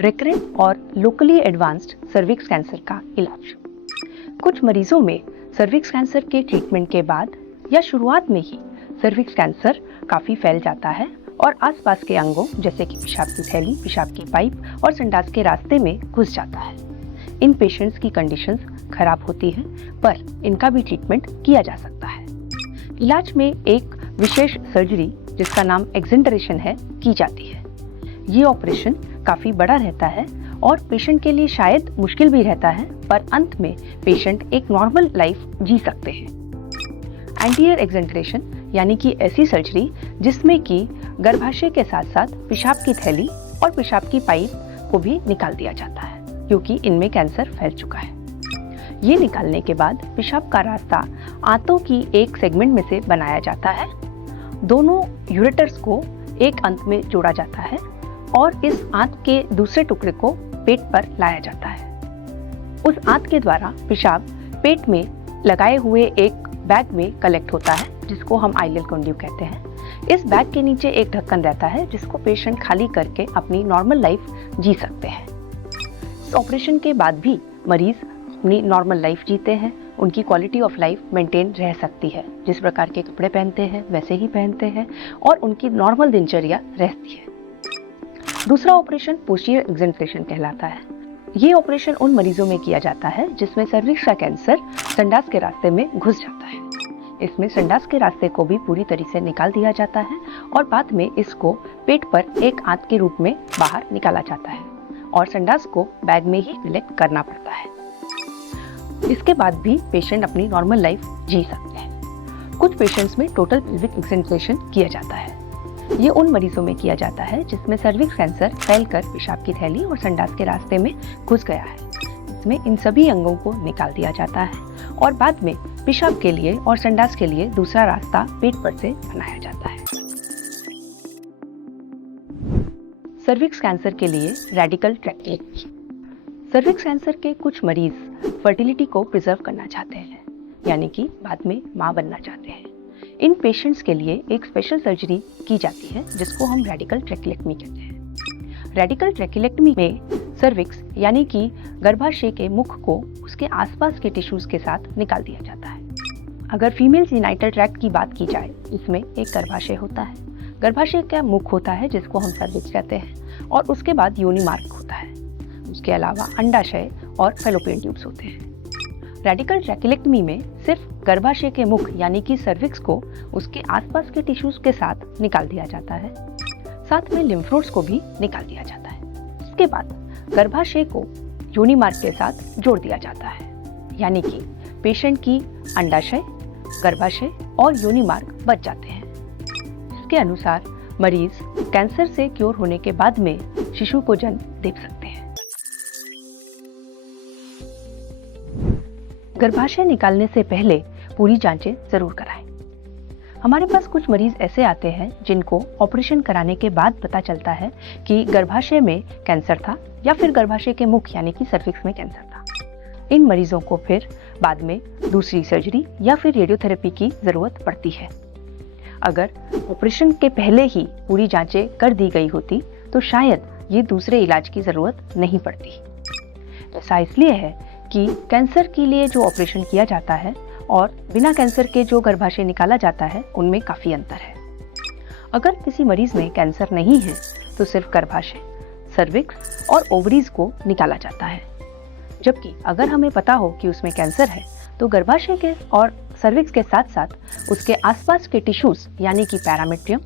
Recurrent और locally advanced cervix cancer का इलाज। कुछ मरीजों में सर्विक्स कैंसर के ट्रीटमेंट के बाद या शुरुआत में ही सर्विक्स कैंसर काफी फैल जाता है और आसपास के अंगों जैसे कि पेशाब की थैली, पेशाब की पाइप और संडास के रास्ते में घुस जाता है। इन पेशेंट्स की कंडीशंस खराब होती हैं, पर इनका भी ट्रीटमेंट किया जा सकता है। इलाज में एक विशेष सर्जरी जिसका नाम एक्सेंटरेशन है की जाती है। ये ऑपरेशन काफी बड़ा रहता है और पेशेंट के लिए शायद मुश्किल भी रहता है, पर अंत में पेशेंट एक नॉर्मल लाइफ जी सकते हैं। एंटीरियर एक्सेंटरेशन यानी कि ऐसी सर्जरी जिसमें कि गर्भाशय के साथ साथ पेशाब की थैली और पेशाब की पाइप को भी निकाल दिया जाता है, क्योंकि इनमें कैंसर फैल चुका है। ये निकालने के बाद पेशाब का रास्ता आंतों की एक सेगमेंट में से बनाया जाता है। दोनों यूरेटर्स को एक अंत में जोड़ा जाता है और इस आंत के दूसरे टुकड़े को पेट पर लाया जाता है। उस आंत के द्वारा पेशाब पेट में लगाए हुए एक बैग में कलेक्ट होता है, जिसको हम आइलेल कंड्यूम कहते हैं। इस बैग के नीचे एक ढक्कन रहता है जिसको पेशेंट खाली करके अपनी नॉर्मल लाइफ जी सकते हैं। इस ऑपरेशन के बाद भी मरीज अपनी नॉर्मल लाइफ जीते हैं, उनकी क्वालिटी ऑफ लाइफ मेंटेन रह सकती है। जिस प्रकार के कपड़े पहनते हैं वैसे ही पहनते हैं और उनकी नॉर्मल दिनचर्या रहती है। दूसरा ऑपरेशन पोस्टीरियर एक्सेंटरेशन कहलाता है। ये ऑपरेशन उन मरीजों में किया जाता है जिसमें सर्विक्स का कैंसर संडास के रास्ते में घुस जाता है। इसमें संडास के रास्ते को भी पूरी तरह से निकाल दिया जाता है और बाद में इसको पेट पर एक आंत के रूप में बाहर निकाला जाता है और संडास को बैग में ही कलेक्ट करना पड़ता है। इसके बाद भी पेशेंट अपनी नॉर्मल लाइफ जी सकते हैं। कुछ पेशेंट्स में टोटल पेल्विक एक्सेंटरेशन किया जाता है। ये उन मरीजों में किया जाता है जिसमें सर्विक्स कैंसर फैलकर पेशाब की थैली और संडास के रास्ते में घुस गया है। इसमें इन सभी अंगों को निकाल दिया जाता है और बाद में पेशाब के लिए और संडास के लिए दूसरा रास्ता पेट पर से बनाया जाता है। सर्विक्स कैंसर के लिए रेडिकल ट्रैक्टेक्टमी। सर्विक्स कैंसर के कुछ मरीज फर्टिलिटी को प्रिजर्व करना चाहते हैं, यानी कि बाद में मां बनना चाहते हैं। इन पेशेंट्स के लिए एक स्पेशल सर्जरी की जाती है जिसको हम रेडिकल ट्रैकिलेक्टमी कहते हैं। रेडिकल ट्रैकिलेक्टमी में सर्विक्स यानी कि गर्भाशय के मुख को उसके आसपास के टिश्यूज के साथ निकाल दिया जाता है। अगर फीमेल जीनाइटल ट्रैक्ट की बात की जाए, इसमें एक गर्भाशय होता है। गर्भाशय का मुख होता है जिसको हम सर्विक्स कहते हैं और उसके बाद योनि मार्ग होता है। उसके अलावा अंडाशय और फैलोपियन ट्यूब्स होते हैं। रेडिकल ट्रैकिलेक्टमी में सिर्फ गर्भाशय के मुख यानी कि सर्विक्स को उसके आसपास के टिश्यूज के साथ निकाल दिया जाता है। साथ में लिम्फ नोड्स को भी निकाल दिया जाता है। इसके बाद गर्भाशय को योनि मार्ग के साथ जोड़ दिया जाता है, यानी कि पेशेंट की अंडाशय, गर्भाशय और योनि मार्ग बच जाते हैं। इसके अनुसार मरीज कैंसर से क्योर होने के बाद में शिशु को जन्म दे सकते हैं। गर्भाशय निकालने से पहले पूरी जांचें जरूर कराएं। हमारे पास कुछ मरीज ऐसे आते हैं जिनको ऑपरेशन कराने के बाद पता चलता है कि गर्भाशय में कैंसर था या फिर गर्भाशय के मुख यानी कि सर्विक्स में कैंसर था। इन मरीजों को फिर बाद में दूसरी सर्जरी या फिर रेडियोथेरेपी की जरूरत पड़ती है। अगर ऑपरेशन के पहले ही पूरी जांचें कर दी गई होती तो शायद ये दूसरे इलाज की जरूरत नहीं पड़ती। ऐसा इसलिए है कि कैंसर के लिए जो ऑपरेशन किया जाता है और बिना कैंसर के जो गर्भाशय निकाला जाता है उनमें काफी अंतर है। अगर किसी मरीज में कैंसर नहीं है तो सिर्फ गर्भाशय, सर्विक्स और ओवरीज को निकाला जाता है, जबकि अगर हमें पता हो कि उसमें कैंसर है तो गर्भाशय के और सर्विक्स के साथ साथ उसके आसपास के टिश्यूज यानी कि पैरामेट्रियम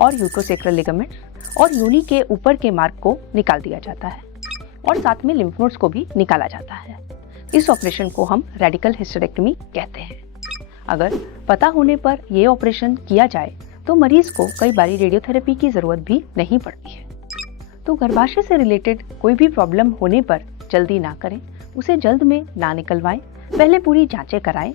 और यूट्रोसेक्रल लिगामेंट्स और योनि के ऊपर के मार्ग को निकाल दिया जाता है और साथ में लिम्फ नोड्स को भी निकाला जाता है। इस ऑपरेशन को हम रेडिकल हिस्टेरेक्टमी कहते हैं। अगर पता होने पर यह ऑपरेशन किया जाए तो मरीज को कई बारी रेडियोथेरेपी की जरूरत भी नहीं पड़ती है। तो गर्भाशय से रिलेटेड कोई भी प्रॉब्लम होने पर जल्दी ना करें, उसे जल्द में ना निकलवाएं, पहले पूरी जांचें कराएं।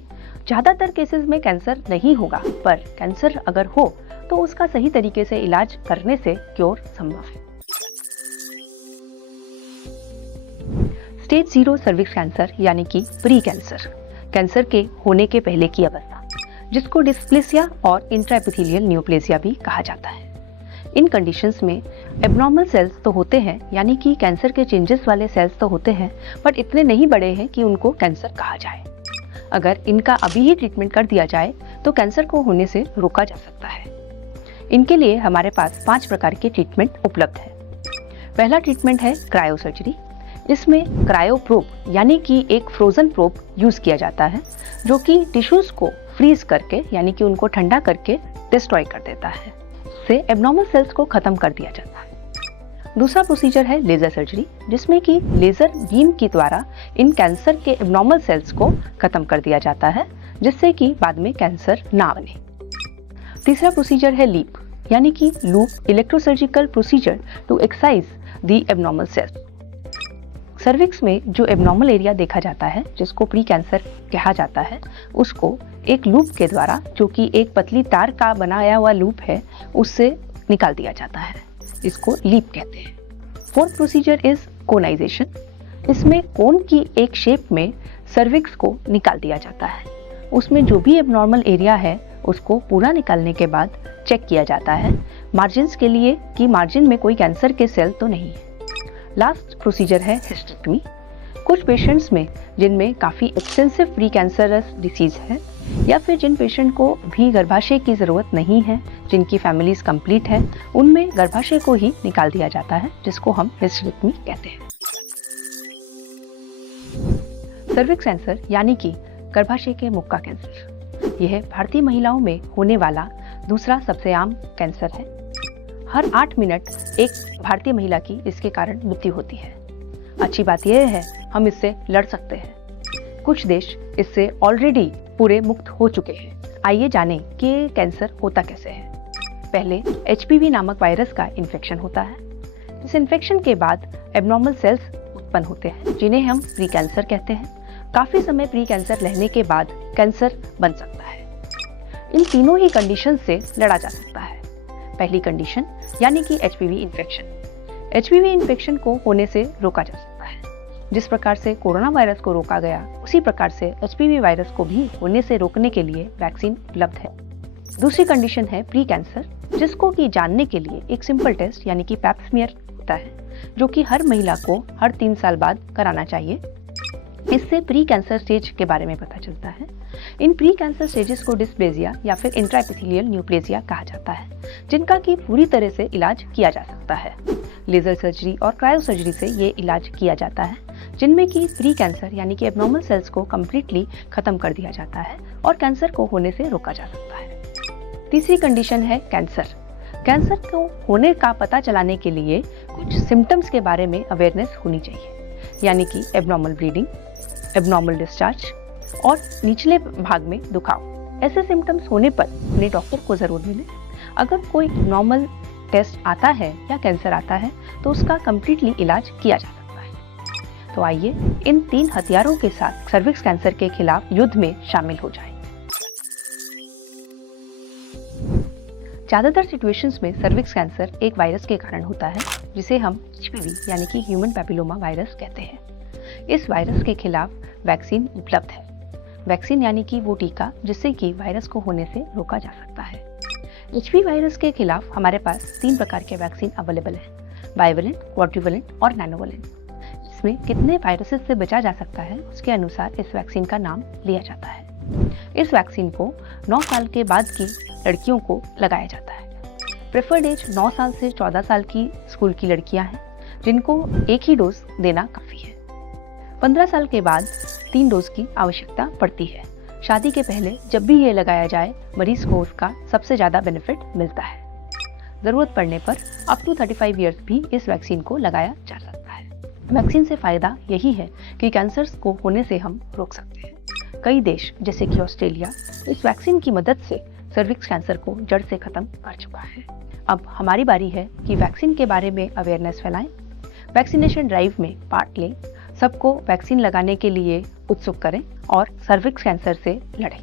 ज्यादातर केसेस में कैंसर नहीं होगा, पर कैंसर अगर हो तो उसका सही तरीके से इलाज करने से क्योर संभव है। स्टेज 0 सर्विक्स कैंसर यानी कि प्री कैंसर, कैंसर के होने के पहले की अवस्था, जिसको डिस्प्लेसिया और इंट्राएपिथेलियल नियोप्लेसिया भी कहा जाता है। इन कंडीशंस में एबनॉर्मल सेल्स तो होते हैं, यानी कि कैंसर के चेंजेस वाले सेल्स तो होते हैं, बट इतने नहीं बड़े हैं कि उनको कैंसर कहा जाए। अगर इनका अभी ही ट्रीटमेंट कर दिया जाए तो कैंसर को होने से रोका जा सकता है। इनके लिए हमारे पास 5 प्रकार के ट्रीटमेंट उपलब्ध है। पहला ट्रीटमेंट है क्रायोसर्जरी। इसमें क्रायो प्रोब यानी कि एक फ्रोजन प्रोब यूज किया जाता है, जो कि टिश्यूज को फ्रीज करके यानी कि उनको ठंडा करके डिस्ट्रॉय कर देता है। इससे एबनॉर्मल सेल्स को खत्म कर दिया जाता है। दूसरा प्रोसीजर है लेजर सर्जरी, जिसमें कि लेजर बीम के द्वारा इन कैंसर के एबनॉर्मल सेल्स को खत्म कर दिया जाता है, जिससे कि बाद में कैंसर ना बने। तीसरा प्रोसीजर है लीप यानी कि loop electrosurgical procedure to excise the abnormal cells. Cervix में जो एबनॉर्मल एरिया देखा जाता है, जिसको प्री कैंसर कहा जाता है, उसको एक लूप के द्वारा, जो कि एक पतली तार का बनाया हुआ लूप है, उससे निकाल दिया जाता है। इसको लीप कहते हैं। Fourth procedure is conization. इसमें कोन की एक शेप में सर्विक्स को निकाल दिया जाता है। उसमें जो भी एबनॉर्मल एरिया है उसको पूरा निकालने के बाद चेक किया जाता है मार्जिन्स के लिए कि मार्जिन में कोई कैंसर के सेल तो नहीं है। लास्ट प्रोसीजर है हिस्टेक्टमी। कुछ पेशेंट्स में जिनमें काफ़ी एक्सटेंसिव प्री कैंसरस डिसीज है, या फिर जिन पेशेंट को भी गर्भाशय की ज़रूरत नहीं है, जिनकी फैमिलीज कंप्लीट है, उनमें गर्भाशय को ही निकाल दिया जाता है, जिसको हम हिस्टेक्टमी कहते हैं। सर्विक्स कैंसर यानी कि गर्भाशय के मुख का कैंसर, यह भारतीय महिलाओं में होने वाला दूसरा सबसे आम कैंसर है। हर 8 मिनट एक भारतीय महिला की इसके कारण मृत्यु होती है। अच्छी बात यह है हम इससे लड़ सकते हैं। कुछ देश इससे ऑलरेडी पूरे मुक्त हो चुके हैं। आइए जानें कि कैंसर होता कैसे है। पहले HPV नामक वायरस का इन्फेक्शन होता है। इस इन्फेक्शन के बाद एबनॉर्मल सेल्स उत्पन्न होते हैं, जिन्हें हम प्री कैंसर कहते हैं। काफी समय प्री कैंसर रहने के बाद कैंसर बन सकता है। इन तीनों ही कंडीशन से लड़ा जा सकता है। पहली कंडीशन यानी कि HPV इन्फेक्शन। HPV इन्फेक्शन को होने से रोका जा सकता है। जिस प्रकार से कोरोना वायरस को रोका गया, उसी प्रकार से HPV वायरस को भी होने से रोकने के लिए वैक्सीन उपलब्ध है। दूसरी कंडीशन है प्री कैंसर, जिसको कि जानने के लिए एक सिंपल टेस्ट यानी कि पैप स्मीयर होता है, जो कि हर महिला को हर 3 साल बाद कराना चाहिए। इससे प्री कैंसर स्टेज के बारे में पता चलता है। इन प्री कैंसर स्टेजेस को डिस्प्लेजिया या फिर इंट्राएपिथेलियल न्यूप्लेजिया कहा जाता है, जिनका कि पूरी तरह से इलाज किया जा सकता है। लेजर सर्जरी और क्रायोसर्जरी से ये इलाज किया जाता है, जिनमें कि प्री कैंसर यानी कि एबनॉर्मल सेल्स को कम्प्लीटली खत्म कर दिया जाता है और कैंसर को होने से रोका जा सकता है। तीसरी कंडीशन है कैंसर। कैंसर को होने का पता चलाने के लिए कुछ सिम्टम्स के बारे में अवेयरनेस होनी चाहिए, यानी कि एबनॉर्मल ब्लीडिंग, एबनॉर्मल डिस्चार्ज और निचले भाग में दुखाव। ऐसे सिम्टम्स होने पर अपने डॉक्टर को जरूर मिलें। अगर कोई नॉर्मल टेस्ट आता है या कैंसर आता है तो उसका कम्प्लीटली इलाज किया जा सकता है। तो आइए इन 3 हथियारों के साथ सर्विक्स कैंसर के खिलाफ युद्ध में शामिल हो जाएं। ज्यादातर सिचुएशंस में सर्विक्स कैंसर एक वायरस के कारण होता है, जिसे हम HPV यानी कि ह्यूमन पैपिलोमा वायरस कहते हैं। इस वायरस के खिलाफ वैक्सीन उपलब्ध है। वैक्सीन यानी कि वो टीका जिससे कि वायरस को होने से रोका जा सकता है। HPV वायरस के खिलाफ हमारे पास 3 प्रकार के वैक्सीन अवेलेबल है, बाइवेलेंट, क्वाड्रिवेलेंट और नैनोवेलेंट। इसमें कितने वायरसेस से बचा जा सकता है उसके अनुसार इस वैक्सीन का नाम लिया जाता है। इस वैक्सीन को 9 साल के बाद की लड़कियों को लगाया जाता है। प्रेफर्ड एज 9 साल से 14 साल की स्कूल की लड़कियां हैं, जिनको एक ही डोज देना काफी है। 15 साल के बाद 3 डोज की आवश्यकता पड़ती है। शादी के पहले जब भी ये लगाया जाए, मरीज को उसका सबसे ज्यादा बेनिफिट मिलता है। जरूरत पड़ने पर अप टू 35 इयर्स भी इस वैक्सीन को लगाया जा सकता है। वैक्सीन से फायदा यही है कि कैंसर को होने से हम रोक सकते हैं। कई देश जैसे कि ऑस्ट्रेलिया इस वैक्सीन की मदद से सर्विक्स कैंसर को जड़ से खत्म कर चुका है। अब हमारी बारी है कि वैक्सीन के बारे में अवेयरनेस फैलाएं, वैक्सीनेशन ड्राइव में पार्ट लें, सबको वैक्सीन लगाने के लिए उत्सुक करें और सर्विक्स कैंसर से लड़ें।